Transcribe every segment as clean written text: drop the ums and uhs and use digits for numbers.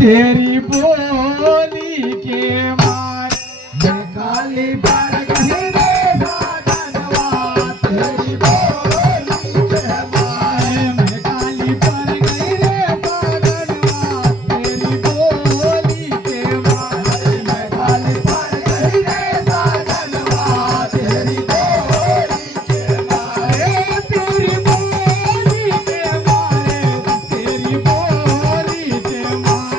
तेरी बोली के मार मैं काली पर गई रे साजनवा तेरी बोली के मार मैं काली पर गई रे साजनवा तेरी बोली के मार मैं काली पर गई रे साजनवा तेरी बोली के मार तेरी बोली के मारे तेरी बोली के मार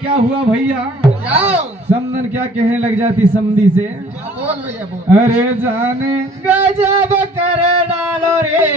क्या हुआ भैया? समदन क्या कहने लग जाती समधी से? बोल भैया बोल। अरे जाने गजब कर डालो रे